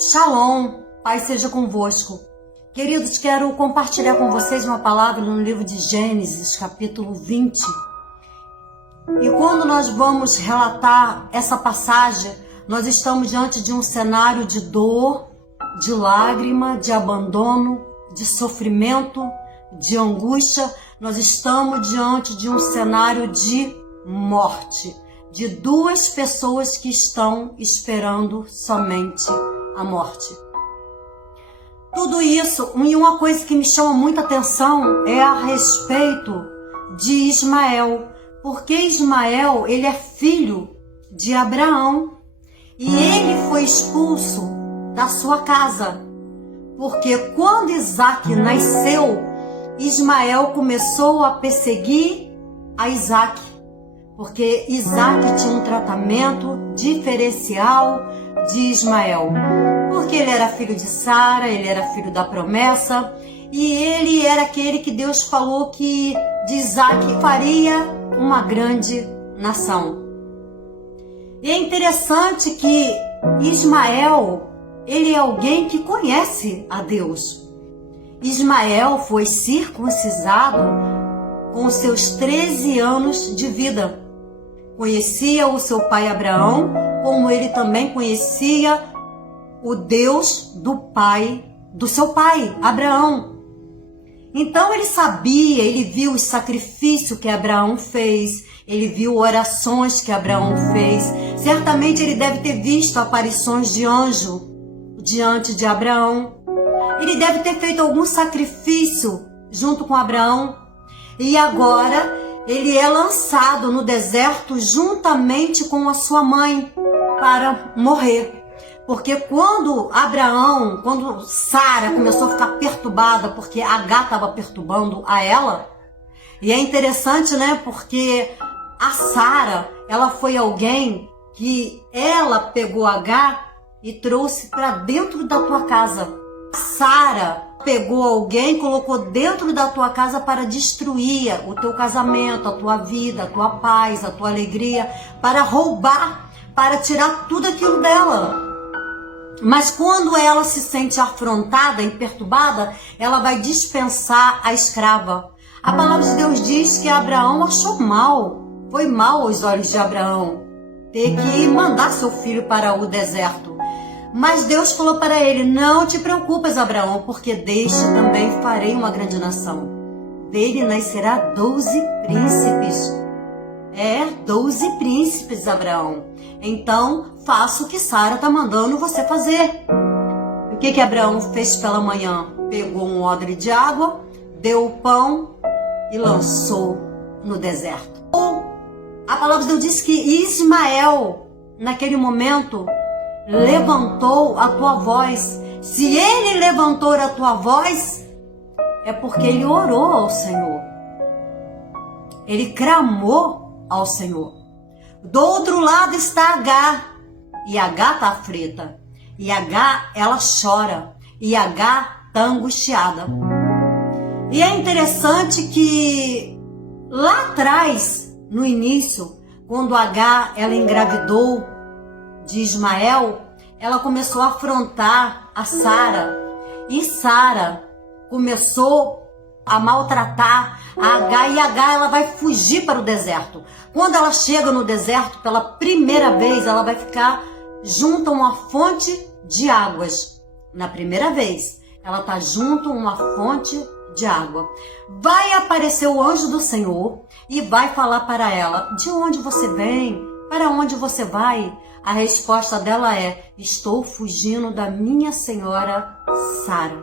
Shalom, Pai seja convosco. Queridos, quero compartilhar com vocês uma palavra no livro de Gênesis, capítulo 20. E quando nós vamos relatar essa passagem, nós estamos diante de um cenário de dor, de lágrima, de abandono, de sofrimento, de angústia. Nós estamos diante de um cenário de morte, de duas pessoas que estão esperando somente a morte. Tudo isso, e uma coisa que me chama muita atenção é a respeito de Ismael, porque Ismael, ele é filho de Abraão e ele foi expulso da sua casa, porque quando Isaac nasceu, Ismael começou a perseguir a Isaac, porque Isaac tinha um tratamento diferencial de Ismael, porque ele era filho de Sara, ele era filho da promessa, e ele era aquele que Deus falou que de Isaac faria uma grande nação. E é interessante que Ismael, ele é alguém que conhece a Deus. Ismael foi circuncisado com seus 13 anos de vida. Conhecia o seu pai Abraão, como ele também conhecia o Deus do seu pai, Abraão. Então ele sabia, ele viu o sacrifício que Abraão fez, ele viu orações que Abraão fez. Certamente ele deve ter visto aparições de anjo diante de Abraão. Ele deve ter feito algum sacrifício junto com Abraão. E agora ele é lançado no deserto juntamente com a sua mãe para morrer. Porque quando Sara começou a ficar perturbada, porque Agar estava perturbando a ela, e é interessante, né? Porque a Sara, ela foi alguém que ela pegou Agar e trouxe para dentro da tua casa. Sara pegou alguém, colocou dentro da tua casa para destruir o teu casamento, a tua vida, a tua paz, a tua alegria, para roubar, para tirar tudo aquilo dela. Mas quando ela se sente afrontada e perturbada, ela vai dispensar a escrava. A palavra de Deus diz que Abraão achou mal, foi mal aos olhos de Abraão ter que mandar seu filho para o deserto. Mas Deus falou para ele: não te preocupes, Abraão, porque deste também farei uma grande nação. Dele nascerá 12 príncipes. 12 príncipes, Abraão. Então, faça o que Sara está mandando você fazer. O que Abraão fez pela manhã? Pegou um odre de água, deu o pão e lançou no deserto. A palavra de Deus diz que Ismael, naquele momento, levantou a tua voz. Se ele levantou a tua voz, é porque ele orou ao Senhor. Ele clamou ao Senhor. Do outro lado está Agar, e Agar está aflita, e Agar, ela chora, e Agar está angustiada. E é interessante que lá atrás, no início, quando Agar ela engravidou de Ismael, ela começou a afrontar a Sara, e Sara começou a maltratar a Agar, e Agar ela vai fugir para o deserto. Quando ela chega no deserto, pela primeira vez, ela vai ficar junto a uma fonte de águas. Na primeira vez, ela está junto a uma fonte de água. Vai aparecer o anjo do Senhor e vai falar para ela: de onde você vem? Para onde você vai? A resposta dela é: estou fugindo da minha senhora Sara.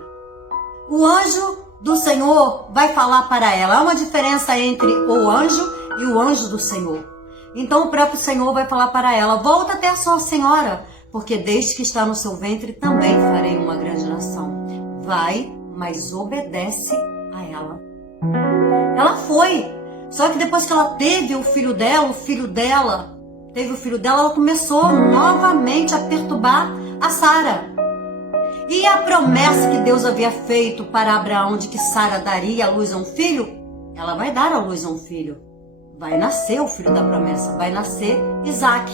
O anjo do Senhor vai falar para ela. Há uma diferença entre o anjo e o anjo do Senhor. Então o próprio Senhor vai falar para ela: volta até a sua senhora, porque desde que está no seu ventre também farei uma grande nação. Vai, mas obedece a ela. Ela foi. Só que depois que ela teve o filho dela, ela começou novamente a perturbar a Sara. E a promessa que Deus havia feito para Abraão de que Sara daria à luz a um filho, ela vai dar à luz a um filho. Vai nascer o filho da promessa, vai nascer Isaac.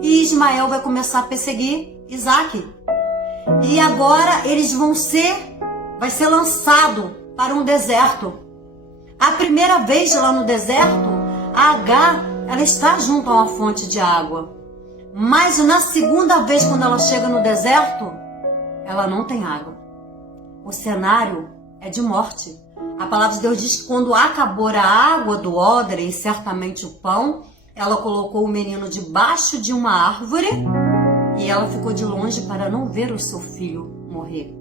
E Ismael vai começar a perseguir Isaac. E agora vai ser lançado para um deserto. A primeira vez lá no deserto, a Agar, ela está junto a uma fonte de água. Mas na segunda vez, quando ela chega no deserto, ela não tem água. O cenário é de morte. A palavra de Deus diz que quando acabou a água do odre e certamente o pão, ela colocou o menino debaixo de uma árvore e ela ficou de longe para não ver o seu filho morrer.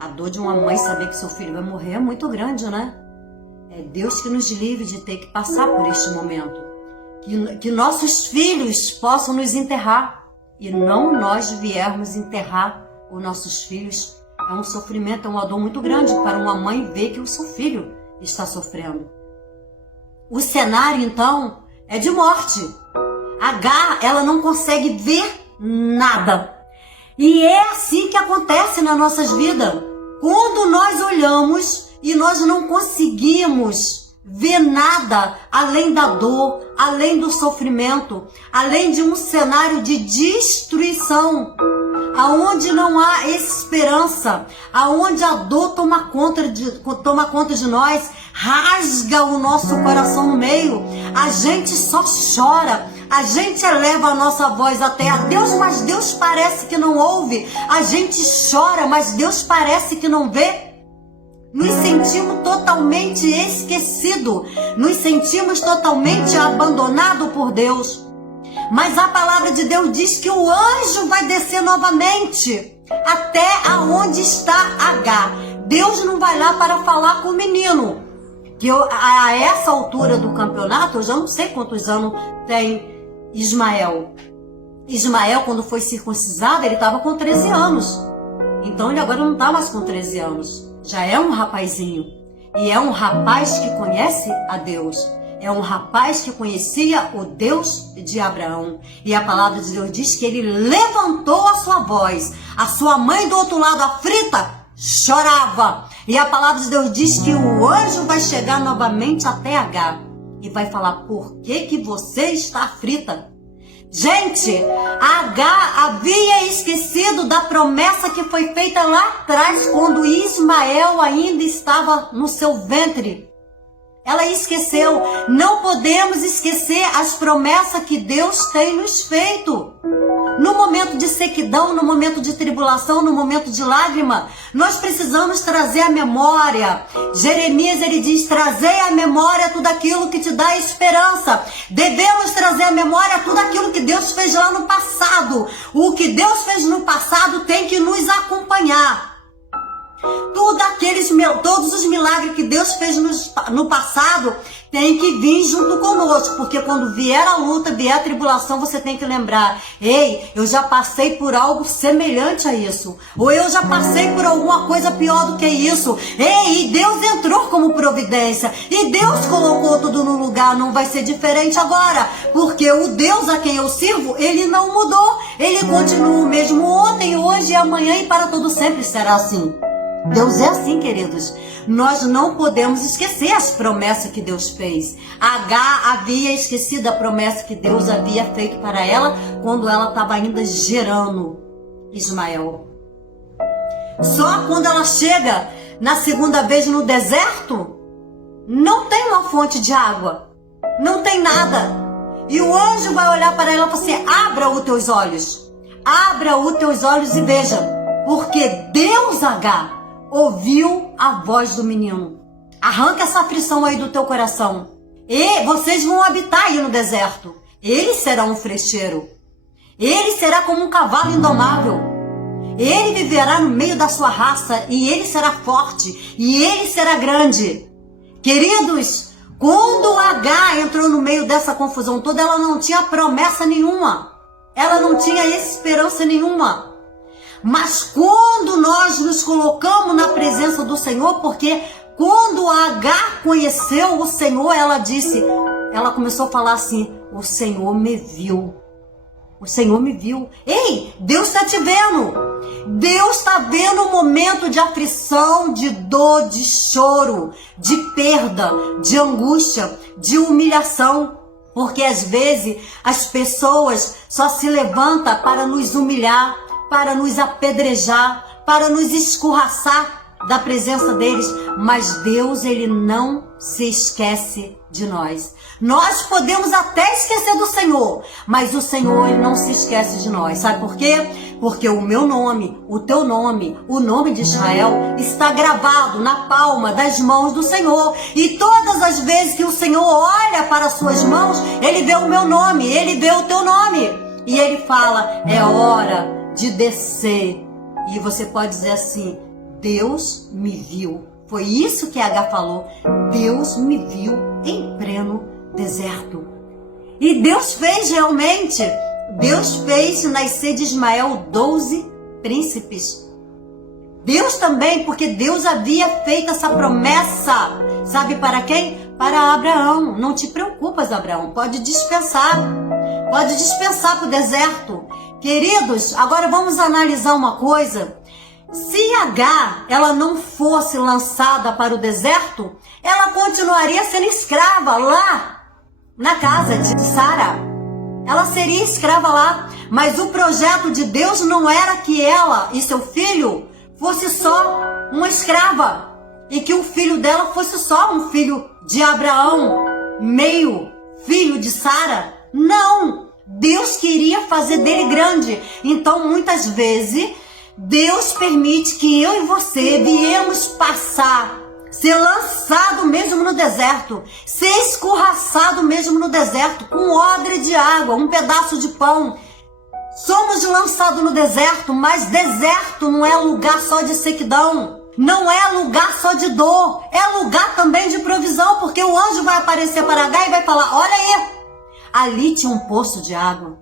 A dor de uma mãe saber que seu filho vai morrer é muito grande, né? É Deus que nos livre de ter que passar por este momento. Que nossos filhos possam nos enterrar e não nós viermos enterrar os nossos filhos. É um sofrimento, é uma dor muito grande para uma mãe ver que o seu filho está sofrendo. O cenário, então, é de morte. Agar, ela não consegue ver nada. E é assim que acontece nas nossas vidas. Quando nós olhamos e nós não conseguimos ver nada além da dor, além do sofrimento, além de um cenário de destruição, aonde não há esperança, aonde a dor toma conta de nós, rasga o nosso coração no meio, a gente só chora, a gente eleva a nossa voz até a Deus, mas Deus parece que não ouve, a gente chora, mas Deus parece que não vê. Nos sentimos totalmente esquecidos, nos sentimos totalmente abandonados por Deus. Mas a palavra de Deus diz que o anjo vai descer novamente até aonde está Agar. Deus não vai lá para falar com o menino. Que a essa altura do campeonato, eu já não sei quantos anos tem Ismael. Ismael, quando foi circuncisado, ele estava com 13 anos. Então ele agora não está mais com 13 anos. Já é um rapazinho. E é um rapaz que conhece a Deus. É um rapaz que conhecia o Deus de Abraão. E a palavra de Deus diz que ele levantou a sua voz. A sua mãe do outro lado, aflita, chorava. E a palavra de Deus diz que o anjo vai chegar novamente até Agar. E vai falar, por que você está aflita? Gente, Agar havia esquecido da promessa que foi feita lá atrás, quando Ismael ainda estava no seu ventre. Ela esqueceu. Não podemos esquecer as promessas que Deus tem nos feito. No momento de sequidão, no momento de tribulação, no momento de lágrima, nós precisamos trazer à memória. Jeremias, ele diz, trazei à memória tudo aquilo que te dá esperança. Devemos trazer à memória tudo aquilo que Deus fez lá no passado. O que Deus fez no passado tem que nos acompanhar. Todos os milagres que Deus fez no passado tem que vir junto conosco, porque quando vier a luta, vier a tribulação, você tem que lembrar, ei, eu já passei por algo semelhante a isso, ou eu já passei por alguma coisa pior do que isso, ei, e Deus entrou como providência, e Deus colocou tudo no lugar, não vai ser diferente agora, porque o Deus a quem eu sirvo, ele não mudou, ele continua o mesmo ontem, hoje e amanhã, e para todo sempre será assim. Deus é assim, queridos. Nós não podemos esquecer as promessas que Deus fez. Agar havia esquecido a promessa que Deus havia feito para ela quando ela estava ainda gerando Ismael. Só quando ela chega na segunda vez no deserto, não tem uma fonte de água, não tem nada. E o anjo vai olhar para ela e falar assim, abra os teus olhos e veja, porque Deus, Agar, ouviu a voz do menino. Arranca essa aflição aí do teu coração. E vocês vão habitar aí no deserto. Ele será um frecheiro. Ele será como um cavalo indomável. Ele viverá no meio da sua raça. E ele será forte. E ele será grande. Queridos, quando Agar entrou no meio dessa confusão toda, ela não tinha promessa nenhuma. Ela não tinha esperança nenhuma. Mas quando nós nos colocamos na presença do Senhor, porque quando Agar conheceu o Senhor, ela começou a falar assim, o Senhor me viu. O Senhor me viu. Ei, Deus está te vendo. Deus está vendo um momento de aflição, de dor, de choro, de perda, de angústia, de humilhação. Porque às vezes as pessoas só se levantam para nos humilhar, para nos apedrejar, para nos escorraçar da presença deles, mas Deus, ele não se esquece de nós. Nós podemos até esquecer do Senhor, mas o Senhor, ele não se esquece de nós. Sabe por quê? Porque o meu nome, o teu nome, o nome de Israel está gravado na palma das mãos do Senhor. E todas as vezes que o Senhor olha para as suas mãos, ele vê o meu nome, ele vê o teu nome. E ele fala, é hora de descer. E você pode dizer assim, Deus me viu. Foi isso que H falou. Deus me viu em pleno deserto. E Deus fez realmente. Deus fez nascer de Ismael 12 príncipes. Deus também, porque Deus havia feito essa promessa. Sabe para quem? Para Abraão. Não te preocupas, Abraão. Pode dispensar. Pode dispensar para o deserto. Queridos, agora vamos analisar uma coisa. Se H, ela não fosse lançada para o deserto, ela continuaria sendo escrava lá na casa de Sara. Ela seria escrava lá, mas o projeto de Deus não era que ela e seu filho fosse só uma escrava e que o filho dela fosse só um filho de Abraão, meio filho de Sara. Não! Deus queria fazer dele grande. Então, muitas vezes, Deus permite que eu e você viemos passar, ser lançado mesmo no deserto, ser escorraçado mesmo no deserto, com odre de água, um pedaço de pão. Somos lançados no deserto, mas deserto não é lugar só de sequidão. Não é lugar só de dor, é lugar também de provisão, porque o anjo vai aparecer para H e vai falar, olha aí, ali tinha um poço de água.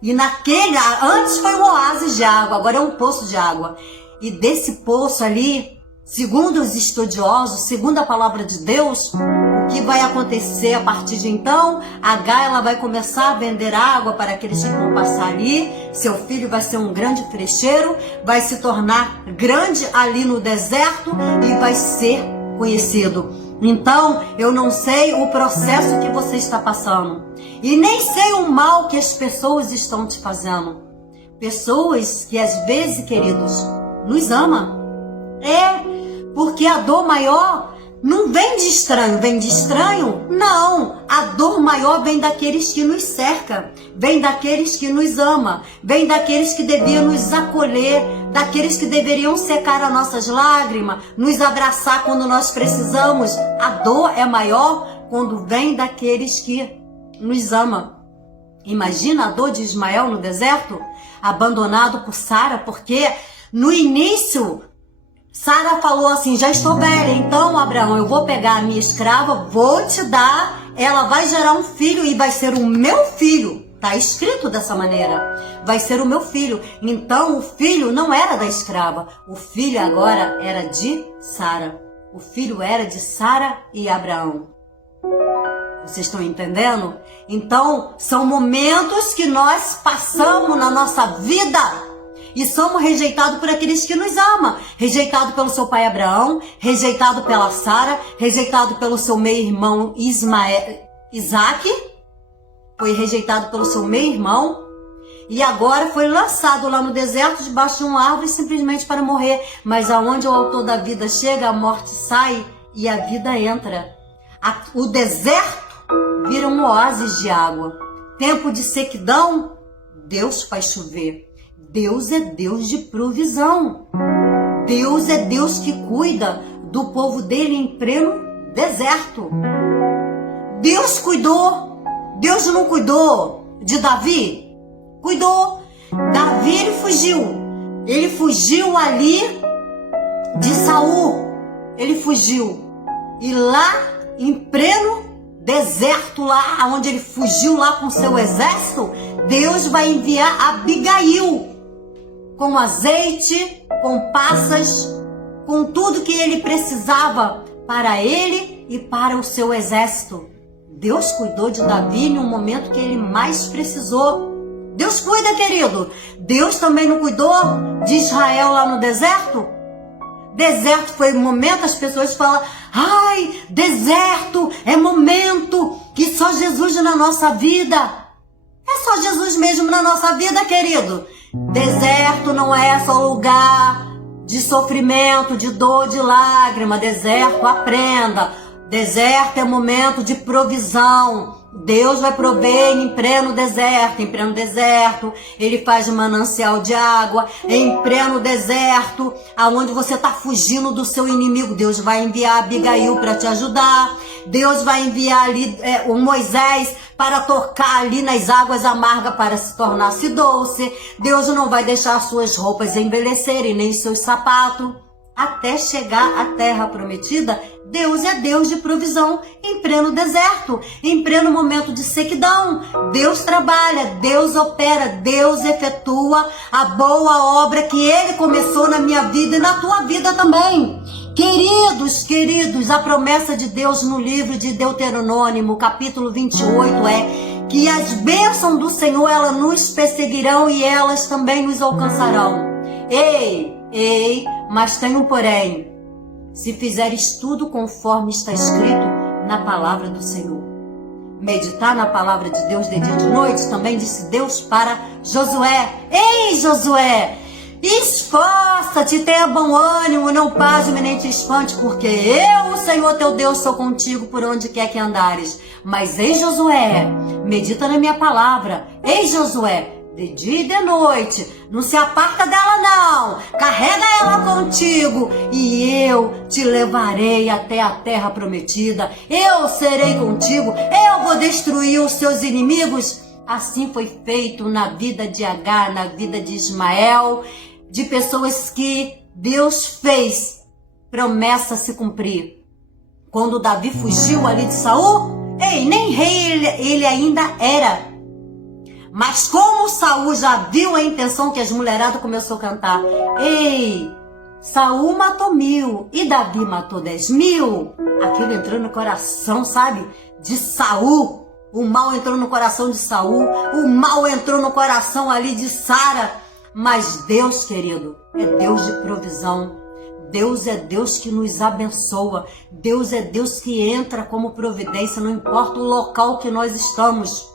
E naquele, antes foi um oásis de água, agora é um poço de água. E desse poço ali, segundo os estudiosos, segundo a palavra de Deus, o que vai acontecer a partir de então? H, ela vai começar a vender água para aqueles que vão passar ali. Seu filho vai ser um grande frecheiro, vai se tornar grande ali no deserto e vai ser conhecido. Então, eu não sei o processo que você está passando. E nem sei o mal que as pessoas estão te fazendo. Pessoas que às vezes, queridos, nos amam. Porque a dor maior não vem de estranho. Vem de estranho? Não. A dor maior vem daqueles que nos cercam. Vem daqueles que nos amam. Vem daqueles que deviam nos acolher. Daqueles que deveriam secar as nossas lágrimas. Nos abraçar quando nós precisamos. A dor é maior quando vem daqueles que nos amam. Imagina a dor de Ismael no deserto, abandonado por Sara, porque no início Sara falou assim, já estou velha, então Abraão, eu vou pegar a minha escrava, vou te dar, ela vai gerar um filho e vai ser o meu filho. Está escrito dessa maneira, vai ser o meu filho. Então o filho não era da escrava, o filho agora era de Sara. O filho era de Sara e Abraão. Vocês estão entendendo? Então, são momentos que nós passamos na nossa vida e somos rejeitados por aqueles que nos amam. Rejeitado pelo seu pai Abraão, rejeitado pela Sara, rejeitado pelo seu meio-irmão Isaac, foi rejeitado pelo seu meio-irmão e agora foi lançado lá no deserto debaixo de uma árvore simplesmente para morrer. Mas aonde o autor da vida chega, a morte sai e a vida entra. O deserto vira um oásis de água. Tempo de sequidão, Deus faz chover. Deus é Deus de provisão. Deus é Deus que cuida do povo dele em pleno deserto. Deus cuidou. Deus não cuidou de Davi? Cuidou. Davi, ele fugiu. Ele fugiu ali de Saul. Ele fugiu. E lá, em pleno deserto lá, onde ele fugiu lá com seu exército, Deus vai enviar Abigail com azeite, com passas, com tudo que ele precisava para ele e para o seu exército. Deus cuidou de Davi no momento que ele mais precisou. Deus cuida, querido. Deus também não cuidou de Israel lá no deserto? Deserto foi um momento, as pessoas falam, ai, deserto é momento que só Jesus na nossa vida. É só Jesus mesmo na nossa vida, querido. Deserto não é só lugar de sofrimento, de dor, de lágrima. Deserto, aprenda. Deserto é momento de provisão. Deus vai prover em pleno deserto. Em pleno deserto, Ele faz manancial de água. Em pleno deserto, aonde você está fugindo do seu inimigo, Deus vai enviar Abigail para te ajudar. Deus vai enviar ali o Moisés para tocar ali nas águas amargas para se tornar-se doce. Deus não vai deixar suas roupas envelhecerem, nem seus sapatos. Até chegar à terra prometida, Deus é Deus de provisão em pleno deserto, em pleno momento de sequidão. Deus trabalha, Deus opera, Deus efetua a boa obra que Ele começou na minha vida e na tua vida também. Queridos, a promessa de Deus no livro de Deuteronômio, capítulo 28, é que as bênçãos do Senhor, elas nos perseguirão e elas também nos alcançarão. Ei, mas tem um porém. Se fizeres tudo conforme está escrito na palavra do Senhor. Meditar na palavra de Deus de dia e de noite, também disse Deus para Josué. Ei, Josué, esforça-te, tenha bom ânimo, não pasme nem te espante, porque eu, o Senhor teu Deus, sou contigo por onde quer que andares. Mas, ei, Josué, medita na minha palavra. Ei, Josué, de dia e de noite, não se aparta dela não, carrega ela contigo, e eu te levarei até a terra prometida, eu serei contigo, eu vou destruir os seus inimigos. Assim foi feito na vida de Agar, na vida de Ismael, de pessoas que Deus fez promessa se cumprir. Quando Davi fugiu ali de Saul, nem rei ele ainda era. Mas como Saul já viu a intenção, que as mulheradas começou a cantar, Saul matou 1000 e Davi matou 10.000. Aquilo entrou no coração, sabe, de Saul. O mal entrou no coração de Saul, o mal entrou no coração ali de Sara. Mas Deus, querido, é Deus de provisão. Deus é Deus que nos abençoa. Deus é Deus que entra como providência, não importa o local que nós estamos.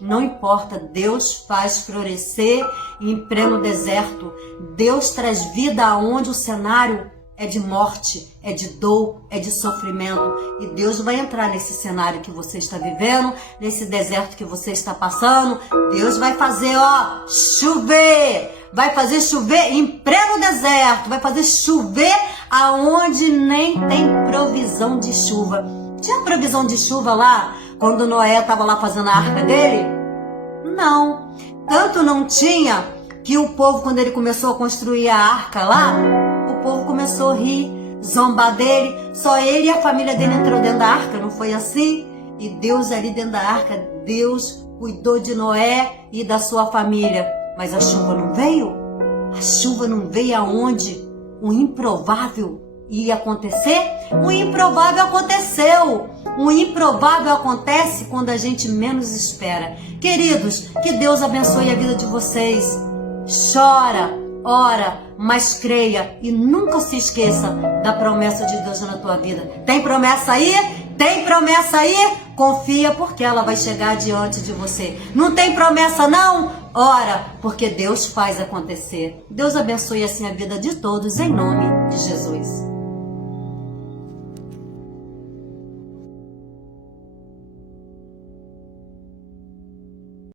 Não importa, Deus faz florescer em pleno deserto. Deus traz vida aonde o cenário é de morte, é de dor, é de sofrimento. E Deus vai entrar nesse cenário que você está vivendo, nesse deserto que você está passando. Deus vai fazer, chover. Vai fazer chover em pleno deserto. Vai fazer chover aonde nem tem provisão de chuva. Tinha provisão de chuva lá quando Noé estava lá fazendo a arca dele? Não. Tanto não tinha que o povo, quando ele começou a construir a arca lá, o povo começou a rir, zombar dele. Só ele e a família dele entrou dentro da arca, não foi assim? E Deus ali dentro da arca, Deus cuidou de Noé e da sua família. Mas a chuva não veio? A chuva não veio aonde o improvável ia acontecer? O improvável aconteceu. O improvável acontece quando a gente menos espera. Queridos, que Deus abençoe a vida de vocês. Chora, ora, mas creia e nunca se esqueça da promessa de Deus na tua vida. Tem promessa aí? Tem promessa aí? Confia, porque ela vai chegar diante de você. Não tem promessa não? Ora, porque Deus faz acontecer. Deus abençoe assim a vida de todos, em nome de Jesus.